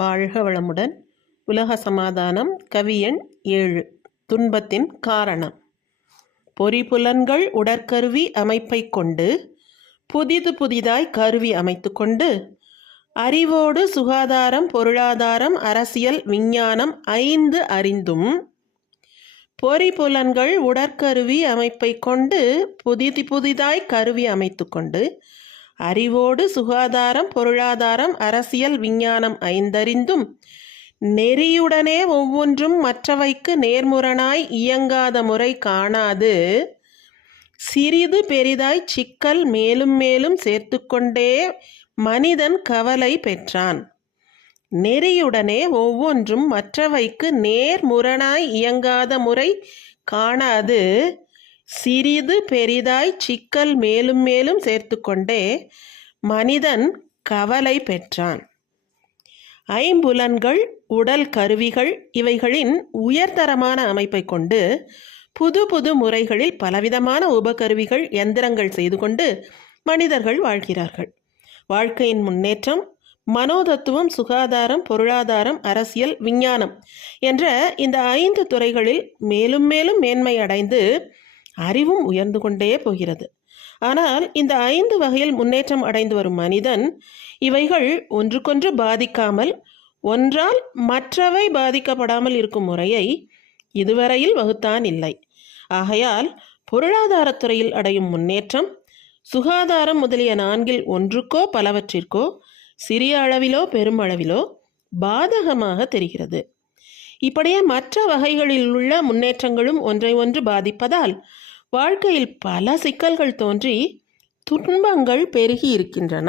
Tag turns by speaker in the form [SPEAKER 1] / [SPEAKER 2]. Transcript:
[SPEAKER 1] வாழ்க வளமுடன். உலக சமாதானம் கவியன் ஏழு. துன்பத்தின் காரணம். பொறிபுலன்கள் உடற்கருவி அமைப்பைக் கொண்டு புதிது புதிதாய் கருவி அமைத்துக்கொண்டு அறிவோடு சுகாதாரம் பொருளாதாரம் அரசியல் விஞ்ஞானம் ஐந்து அறிந்தும் பொறிபுலன்கள் உடற்கருவி அமைப்பைக் கொண்டு புதிது புதிதாய் கருவி அமைத்துக்கொண்டு அறிவோடு சுகாதாரம் பொருளாதாரம் அரசியல் விஞ்ஞானம் ஐந்தறிந்தும் நெறியுடனே ஒவ்வொன்றும் மற்றவைக்கு நேர்முரணாய் இயங்காத முறை காணாது. சிறிது பெரிதாய் சிக்கல் மேலும் மேலும் சேர்த்துக்கொண்டே மனிதன் கவலை பெற்றான். நெறியுடனே ஒவ்வொன்றும் மற்றவைக்கு நேர்முரணாய் இயங்காத முறை காணாது. சிறிது பெரிதாய் சிக்கல் மேலும் மேலும் சேர்த்துக்கொண்டே மனிதன் கவலை பெற்றான். ஐம்புலன்கள் உடல் கருவிகள் இவைகளின் உயர்தரமான அமைப்பை கொண்டு புது புது முறைகளில் பலவிதமான உபகருவிகள் எந்திரங்கள் செய்து கொண்டு மனிதர்கள் வாழ்கிறார்கள். வாழ்க்கையின் முன்னேற்றம் மனோதத்துவம் சுகாதாரம் பொருளாதாரம் அரசியல் விஞ்ஞானம் என்ற இந்த ஐந்து துறைகளில் மேலும் மேலும் மேன்மை அடைந்து அறிவும் உயர்ந்து கொண்டே போகிறது. ஆனால் இந்த ஐந்து வகையில் முன்னேற்றம் அடைந்து வரும் மனிதன் இவைகள் ஒன்றுக்கொன்று பாதிக்காமல் ஒன்றால் மற்றவை பாதிக்கப்படாமல் இருக்கும் முறையை இதுவரையில் வகுத்தான் இல்லை. ஆகையால் பொருளாதாரத்துறையில் அடையும் முன்னேற்றம் சுகாதாரம் முதலிய நான்கில் ஒன்றுக்கோ பலவற்றிற்கோ சிறிய அளவிலோ பெருமளவிலோ பாதகமாக தெரிகிறது. இப்படியே மற்ற வகைகளில் உள்ள முன்னேற்றங்களும் ஒன்றை ஒன்று பாதிப்பதால் வாழ்க்கையில் பல சிக்கல்கள் தோன்றி துன்பங்கள் பெருகி இருக்கின்றன.